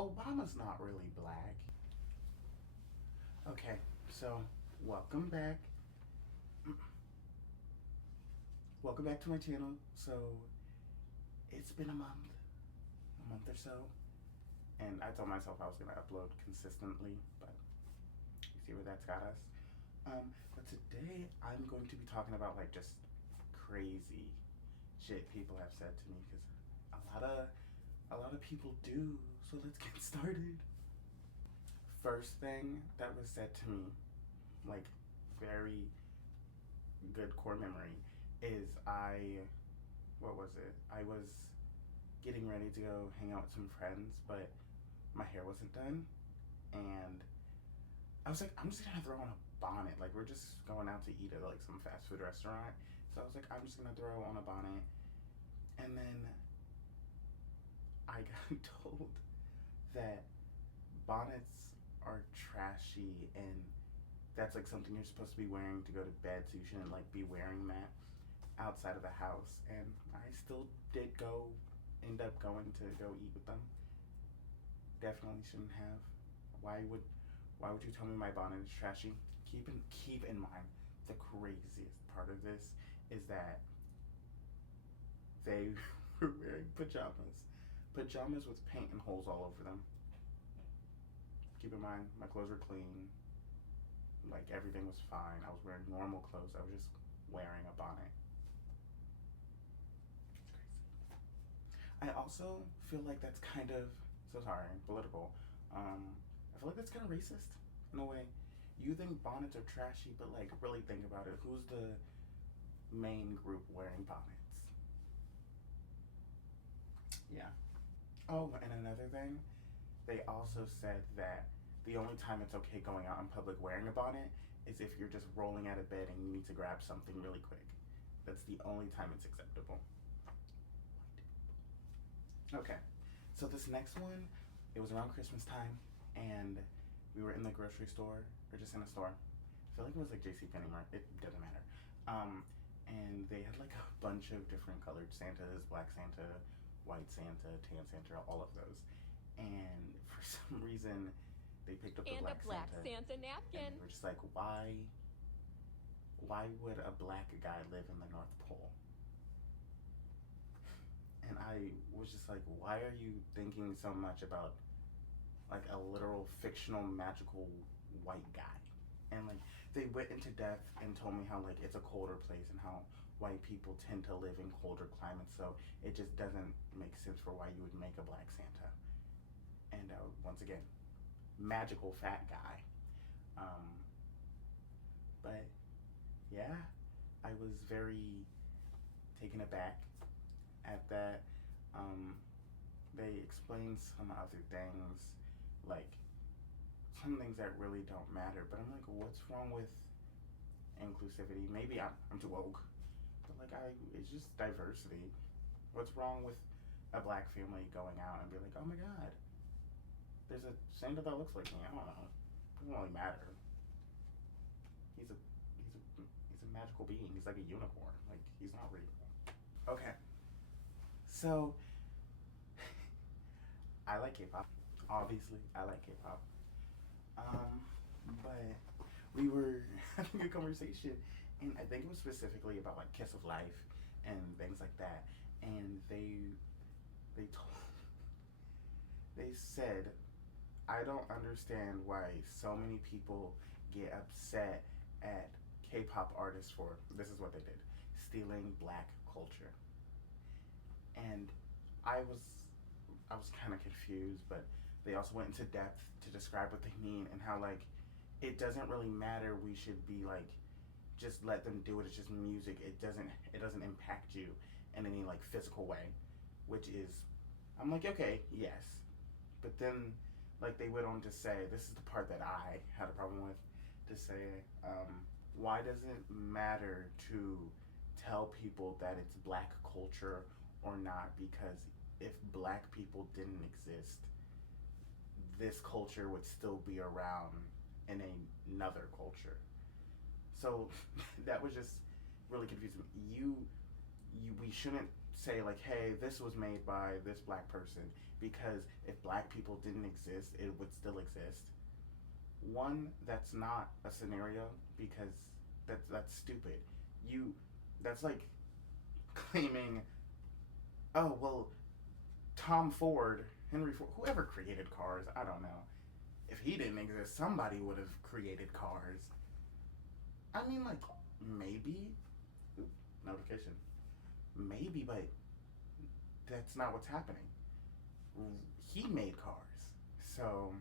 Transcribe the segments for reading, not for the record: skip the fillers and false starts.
Obama's not really black. Okay, so welcome back. Welcome back to my channel. So it's been a month or so, and I told myself I was gonna upload consistently, but you see where that's got us. But today I'm going to be talking about like just crazy shit people have said to me because a lot of people do. So let's get started. First thing that was said to me, like very good core memory, is what was it? I was getting ready to go hang out with some friends, but my hair wasn't done, and I was like, I'm just gonna throw on a bonnet. Like we're just going out to eat at like some fast food restaurant, so I was like, I'm just gonna throw on a bonnet, and then I got told that bonnets are trashy and that's like something you're supposed to be wearing to go to bed, so you shouldn't like be wearing that outside of the house. And I still did end up going to go eat with them. Definitely shouldn't have. Why would you tell me my bonnet is trashy? Keep in mind, the craziest part of this is that they were wearing pajamas with paint and holes all over them. Keep in mind, my clothes were clean, like everything was fine. I was wearing normal clothes. I was just wearing a bonnet. It's crazy. I also feel like that's kind of, so sorry, political. I feel like that's kind of racist in a way. You think bonnets are trashy, but like really think about it. Who's the main group wearing bonnets? Yeah. Oh, and another thing, they also said that the only time it's okay going out in public wearing a bonnet is if you're just rolling out of bed and you need to grab something really quick. That's the only time it's acceptable. Okay, so this next one, it was around Christmas time, and we were in the grocery store, or just in a store. I feel like it was like JCPenney Mart, it doesn't matter. And they had like a bunch of different colored Santas, black Santa, white Santa, tan Santa, all of those. And for some reason, they picked up the And a black Santa Santa napkin. and we were just like, why would a black guy live in the North Pole? And I was just like, why are you thinking so much about like a literal fictional magical white guy? And like they went into depth and told me how like it's a colder place and how white people tend to live in colder climates, so it just doesn't make sense for why you would make a black Santa. And once again, magical fat guy. But yeah, I was very taken aback at that. They explained some other things, like some things that really don't matter. But I'm like, what's wrong with inclusivity? Maybe I'm too woke, but like it's just diversity. What's wrong with a black family going out and be like, oh my god, there's a Santa that looks like me? I don't know. It doesn't really matter. He's a magical being. He's like a unicorn. Like he's not real. Okay. So I like K-pop. Obviously, I like K-pop. But we were having a conversation, and I think it was specifically about like Kiss of Life and things like that. And they said, I don't understand why so many people get upset at K-pop artists for, this is what they did, stealing black culture. And I was kind of confused, but they also went into depth to describe what they mean and how like it doesn't really matter. We should be like, just let them do it. It's just music. It doesn't impact you in any like physical way, which is, I'm like, okay, yes. But then like they went on to say, this is the part that I had a problem with, to say, why does it matter to tell people that it's black culture or not? Because if black people didn't exist, this culture would still be around in another culture. So that was just really confusing. We shouldn't say like, hey, this was made by this black person, because if black people didn't exist, it would still exist. One, that's not a scenario, because that's stupid. You That's like claiming, oh well, Tom Ford, Henry Ford, whoever created cars, I don't know. If he didn't exist, somebody would have created cars. I mean, like, maybe. Ooh, notification. Maybe, but that's not what's happening. He made cars. So,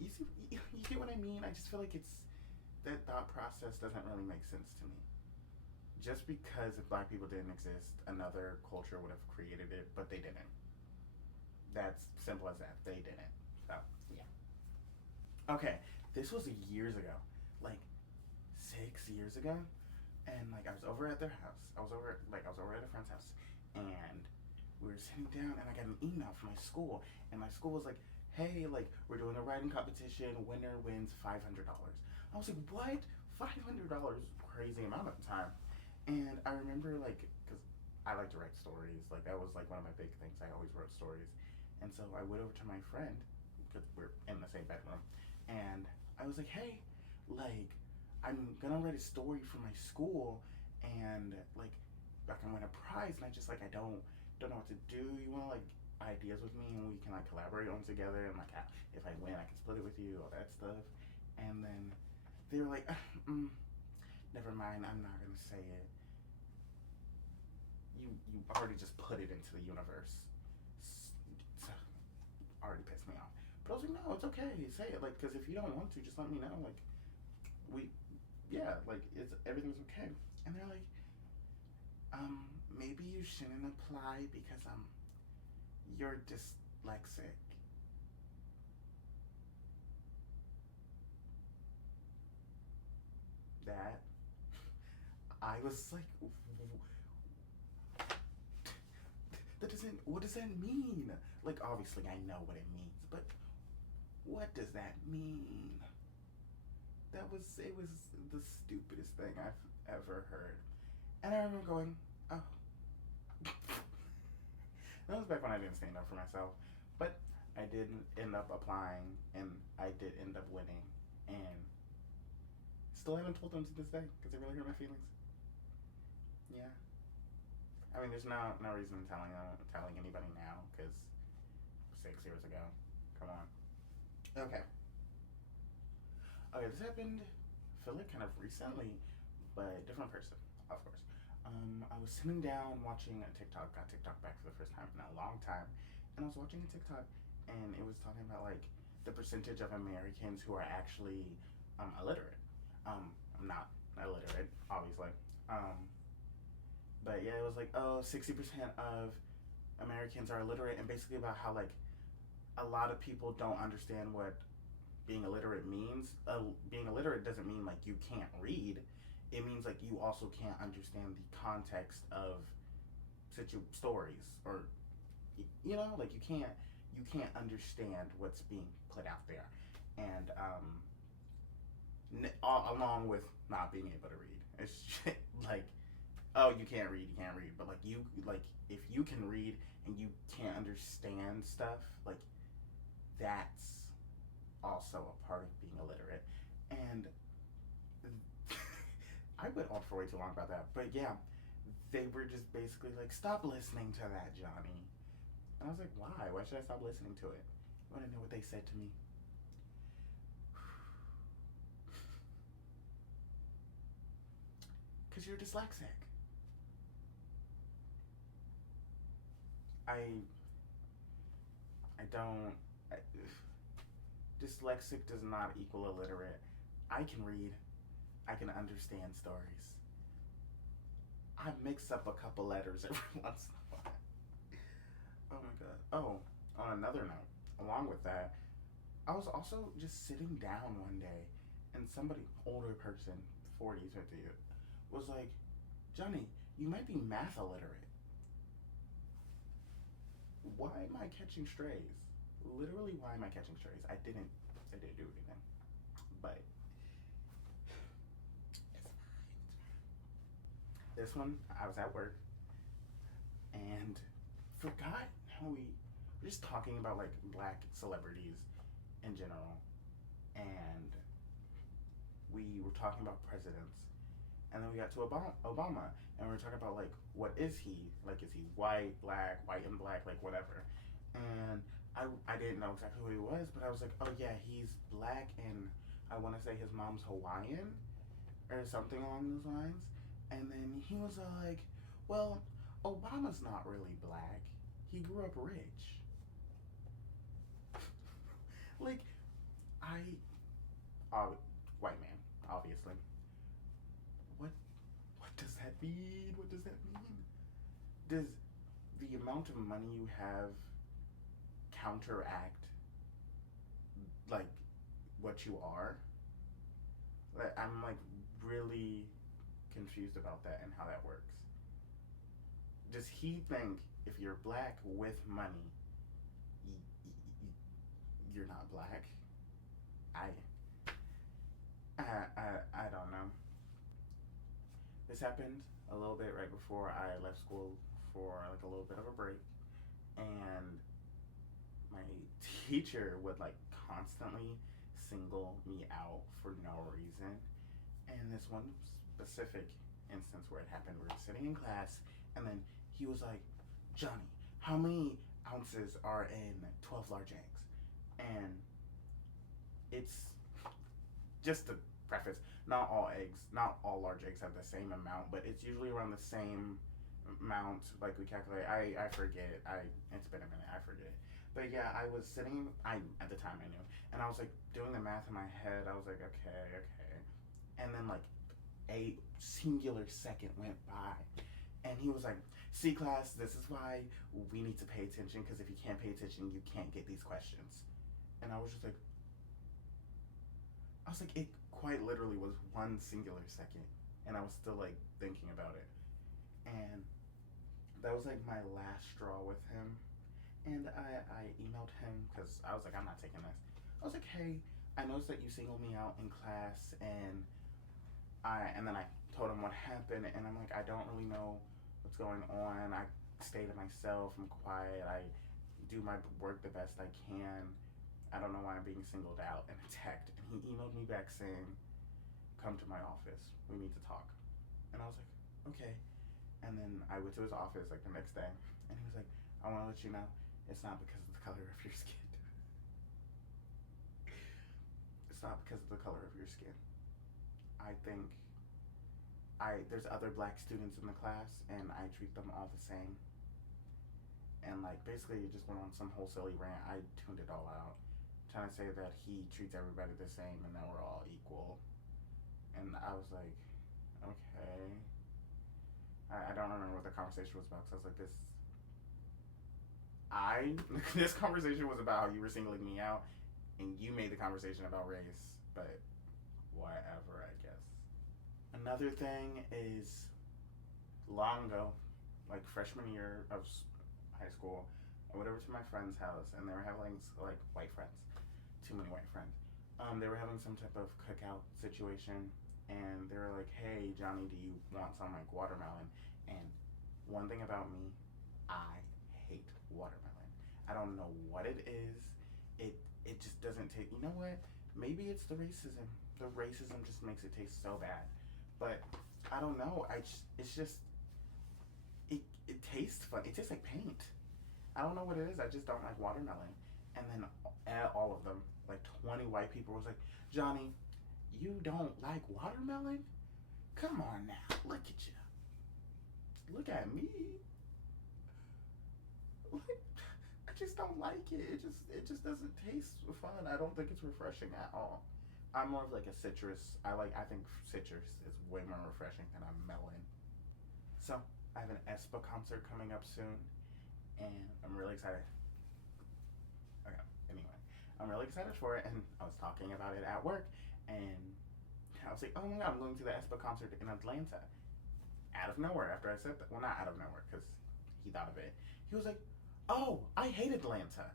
you see, you get what I mean? I just feel like that thought process doesn't really make sense to me. Just because if black people didn't exist, another culture would have created it, but they didn't. That's simple as that. They didn't. So, yeah. Okay, this was years ago. Like, 6 years ago. And, like, I was over at their house. I was over at a friend's house. And we were sitting down, and I got an email from my school. And my school was like, hey, like, we're doing a writing competition. Winner wins $500. I was like, what? $500? Crazy amount at the time. And I remember, like, because I like to write stories. Like, that was, like, one of my big things. I always wrote stories. And so I went over to my friend, because we're in the same bedroom. And I was like, hey, like, I'm gonna write a story for my school, and, like, I can win a prize. And I just, like, I don't know what to do. You want, like, ideas with me, and we can, like, collaborate on together, and, like, if I win, I can split it with you, all that stuff. And then they were like, never mind, I'm not gonna say it. You already just put it into the universe. It's already pissed me off. But I was like, no, it's okay, say it. Like, because if you don't want to, just let me know. Like, like, everything's okay. And they're like, maybe you shouldn't apply because you're dyslexic. That I was like, what does that mean? Like, obviously I know what it means, but what does that mean? It was the stupidest thing I've ever heard. And I remember going, oh. That was back when I didn't stand up for myself. But I did end up applying, and I did end up winning, and still haven't told them to this day, because it really hurt my feelings. Yeah. I mean, there's no reason in telling anybody now, because 6 years ago. Come on. Okay. Okay, this happened, I feel like, kind of recently, but different person, of course. I was sitting down watching a TikTok, got TikTok back for the first time in a long time, and I was watching a TikTok, and it was talking about, like, the percentage of Americans who are actually illiterate. I'm not illiterate, obviously. But yeah, it was like, oh, 60% of Americans are illiterate, and basically about how, like, a lot of people don't understand what being illiterate means. Being illiterate doesn't mean, like, you can't read. It means, like, you also can't understand the context of stories, or, you know, like, you can't understand what's being put out there. And along with not being able to read, it's just, like, oh, you can't read, but, like, if you can read and you can't understand stuff, like, that's also a part of being illiterate. And I went on for way too long about that, but yeah, they were just basically like, stop listening to that, Johnny. And I was like, why? Why should I stop listening to it? You want to know what they said to me? Because you're dyslexic. I don't. Dyslexic does not equal illiterate. I can read. I can understand stories. I mix up a couple letters every once in a while. Oh my god. Oh, on another note, along with that, I was also just sitting down one day, and somebody, older person, 40s, 50s, was like, Johnny, you might be math illiterate. Why am I catching strays? Literally, why am I catching strays? I didn't do anything. But it's fine. This one, I was at work and forgot how we were just talking about like black celebrities in general, and we were talking about presidents, and then we got to Obama, and we were talking about like what is he like? Is he white and black, like whatever? And I didn't know exactly who he was, but I was like, oh yeah, he's black, and I want to say his mom's Hawaiian or something along those lines. And then he was like, well, Obama's not really black. He grew up rich. Like, I, white man, obviously. What, what does that mean? What does that mean? Does the amount of money you have counteract, like, what you are? Like, I'm, like, really confused about that and how that works. Does he think if you're black with money, you're not black? I, I don't know. This happened a little bit right before I left school for like a little bit of a break, and my teacher would like constantly single me out for no reason. And this one specific instance where it happened, we were sitting in class, and then he was like, Johnny, how many ounces are in 12 large eggs? And it's just to preface, not all large eggs have the same amount, but it's usually around the same amount. Like we calculate, I forget. It's been a minute. I forget. But yeah, I was sitting. At the time I knew, and I was like doing the math in my head. I was like, okay, and then like a singular second went by, and he was like, "See, class, this is why we need to pay attention. Because if you can't pay attention, you can't get these questions." And I was just like, it quite literally was one singular second, and I was still like thinking about it, and that was like my last straw with him. And I emailed him because I was like, I'm not taking this. I was like, hey, I noticed that you singled me out in class, and then I told him what happened, and I'm like, I don't really know what's going on. I stay to myself. I'm quiet. I do my work the best I can. I don't know why I'm being singled out and attacked. And he emailed me back saying, come to my office. We need to talk. And I was like, okay. And then I went to his office like the next day, and he was like, I want to let you know, it's not because of the color of your skin. It's not because of the color of your skin. I think there's other black students in the class, and I treat them all the same. And like basically it just went on some whole silly rant. I tuned it all out, trying to say that he treats everybody the same and that we're all equal. And I was like, okay. I don't remember what the conversation was about, because I was like, this conversation was about how you were singling me out, and you made the conversation about race, but whatever, I guess. Another thing is, long ago, like freshman year of high school, I went over to my friend's house, and they were having, like, white friends, too many white friends. They were having some type of cookout situation, and they were like, hey, Johnny, do you want some, like, watermelon? And one thing about me, I hate watermelon. I don't know what it is. It just doesn't taste, you know what? Maybe it's the racism. The racism just makes it taste so bad. But I don't know. It's just, it tastes fun. It tastes like paint. I don't know what it is. I just don't like watermelon. And then all of them, like 20 white people, was like, Johnny, you don't like watermelon? Come on now. Look at you. Look at me. Like, I just don't like it. It just doesn't taste fun. I don't think it's refreshing at all. I'm more of like a citrus. I think citrus is way more refreshing than a melon. So I have an aespa concert coming up soon, and I'm really excited. Okay, anyway, I'm really excited for it, and I was talking about it at work, and I was like, oh my god, I'm going to the aespa concert in Atlanta. Out of nowhere, after I said that, well, not out of nowhere, because he thought of it. He was like, oh, I hate Atlanta.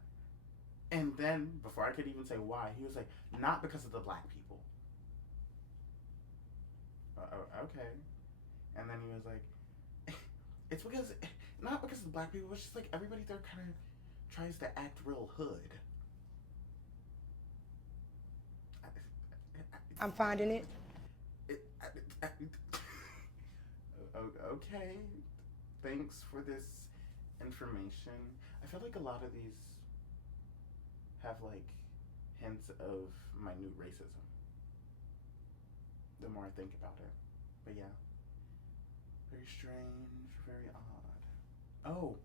And then, before I could even say why, he was like, not because of the black people. Okay. And then he was like, it's because, not because of black people, it's just like everybody there kind of tries to act real hood. I'm finding it. Okay, thanks for this information. I feel like a lot of these have like hints of minute racism the more I think about it. But yeah, very strange, very odd. Oh,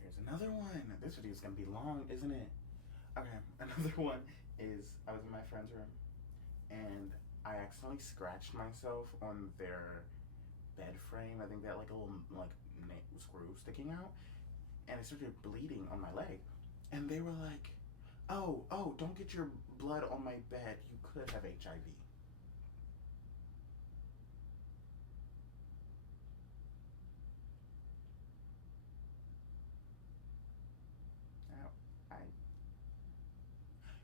here's another one. This video is gonna be long, isn't it? Okay, another one is I was in my friend's room and I accidentally scratched myself on their bed frame. I think they had like a little like screw sticking out, and it started bleeding on my leg. And they were like, "Oh, don't get your blood on my bed. You could have HIV." Now,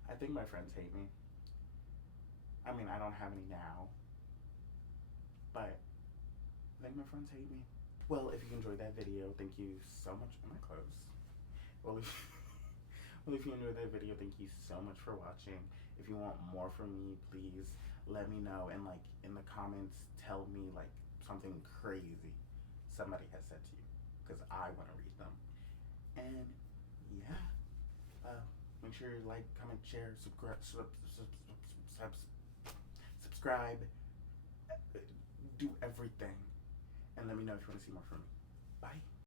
I think my friends hate me. I mean, I don't have any now, but I think my friends hate me. Well, if you enjoyed that video, thank you so much. Am I close? Well, if well, if you enjoyed that video, thank you so much for watching. If you want more from me, please let me know, and like in the comments, tell me like something crazy somebody has said to you, because I want to read them. And yeah, make sure you like, comment, share, subscribe, do everything, and let me know if you want to see more from me. Bye.